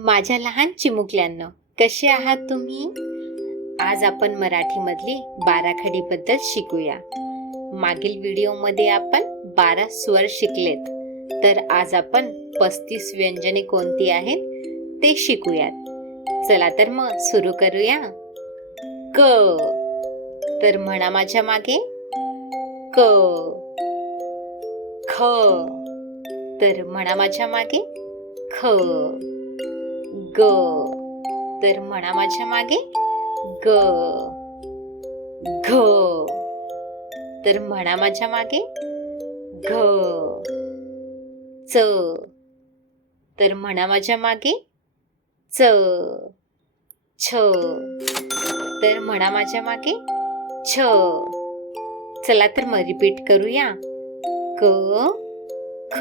माझ्या लहान चिमुकल्यांनो, कसे आहात तुम्ही? आज आपण मराठीमधली बाराखडी बद्दल शिकूया. मागील व्हिडिओमध्ये आपण 12 स्वर शिकलेत, तर आज आपण 35 व्यंजने कोणती आहेत ते शिकूयात. चला तर मग सुरू करूया. क, तर म्हणा माझ्या मागे क. ख, तर म्हणा माझ्या मागे ख. ग, तर म्हणा माझ्या मागे ग. घ, तर म्हणा माझ्या मागे घ. च, तर म्हणा माझ्या मागे च. छ, तर म्हणा माझ्या मागे छ. चला तर मग रिपीट करूया. क, ख,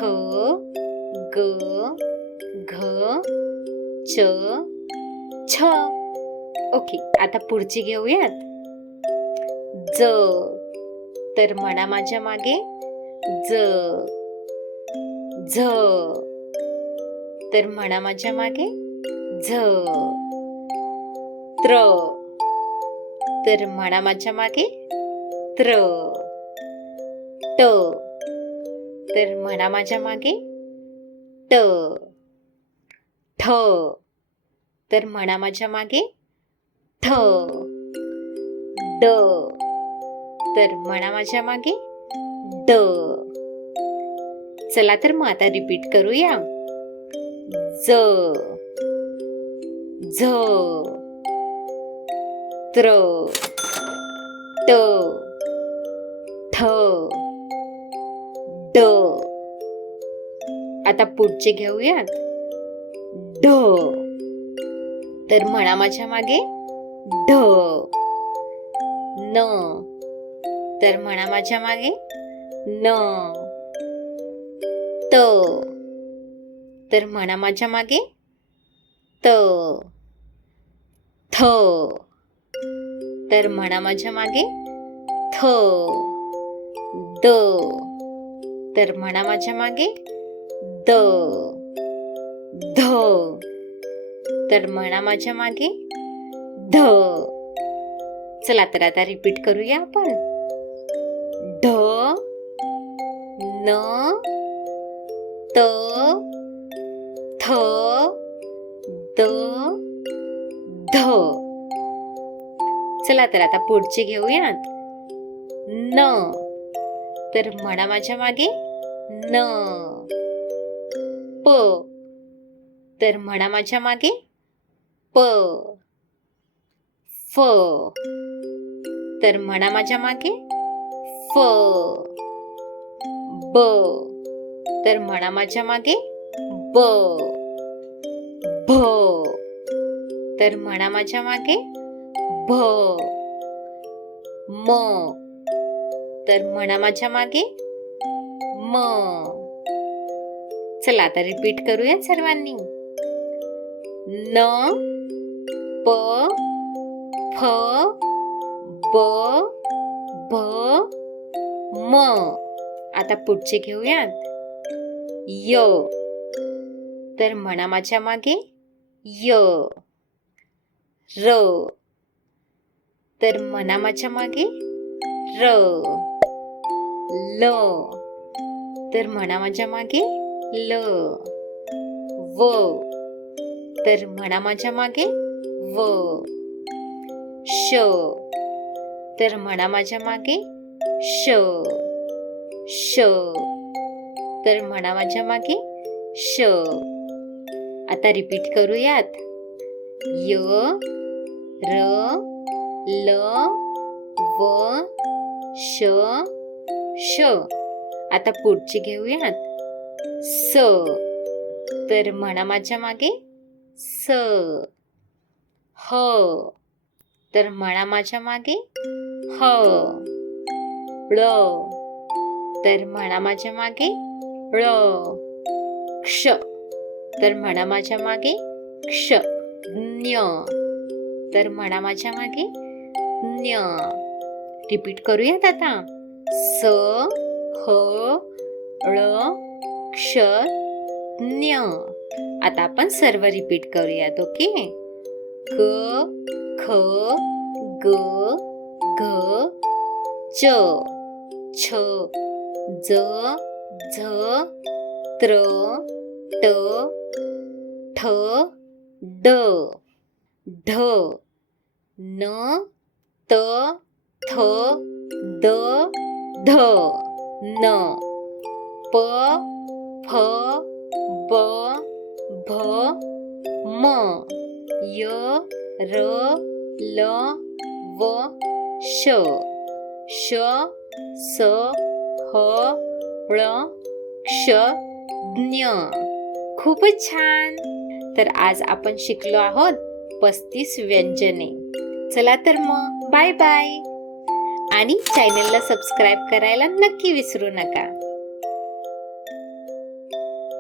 ग, घ, च, छ. ओके, आता पुढची घेऊयात. ज, तर म्हणा माझ्या मागे ज. झ, तर म्हणा माझ्या मागे झ. त्र, तर म्हणा माझ्या मागे त्र. ट, तर म्हणा माझ्या मागे ट. ठ, तर म्हणा माझ्या मागे ठ. ड, तर म्हणा माझ्या मागे ड. चला तर मग आता रिपीट करूया. ज, झ, त्र, ट, ठ, ड. आता पुढचे घेऊयात. ढ, तर म्हणा माझ्या मागे ढ. न, तर म्हणा माझ्या मागे न. त, तर म्हणा माझ्या मागे त. थ, तर म्हणा माझ्या मागे थ. द, तर म्हणा माझ्या मागे द. ध, तर म्हणा माझ्या मागे ध. चला तर आता रिपीट करूया आपण. ढ, न, त, थ, द, ध. चला तर आता पुढचे घेऊयात. न, तर म्हणा माझ्या मागे न. प, तर म्हणा माझ्या मागे प. फ, तर म्हणा माझ्या मागे फ. ब, तर म्हणा माझ्या मागे ब. भ, तर म्हणा माझ्या मागे भ. म, तर म्हणा माझ्या मागे म. चला आता रिपीट करूया सर्वांनी. न, प, फ, ब, भ, म. आता पुढचे घेऊयात. य, तर म्हणा माझ्या मागे य. र, तर म्हणा माझ्या मागे र. ल, तर म्हणा माझ्या मागे ल. व, तर म्हणा माझ्या मागे व. श, तर म्हणा माझ्या मागे श. श, तर म्हणा माझ्या मागे श. आता रिपीट करूयात. य, र, ल, व, श, श. आता पुढची घेऊयात. स, तर म्हणा माझ्या मागे स. ह, तर म्हणा माझ्या मागे ह. ळ, तर म्हणा माझ्या मागे ळ. क्ष, तर म्हणा माझ्या मागे क्ष. ज्ञ, तर म्हणा माझ्या मागे ज्ञ. रिपीट करूयात आता. स, ह, ळ, क्ष, ज्ञ. आता आपण सर्व रिपीट करूयात. ओके. क ख ग घ च छ ज झ त्र ट ठ ड ढ न त थ द ध न प फ ब भ म य र ल व श श स ह ळ क्ष ज्ञ. खूपच छान. तर आज आपण शिकलो आहोत 35 व्यंजने. चला तर मग बाय बाय. आणि चॅनलला सबस्क्राईब करायला नक्की विसरू नका.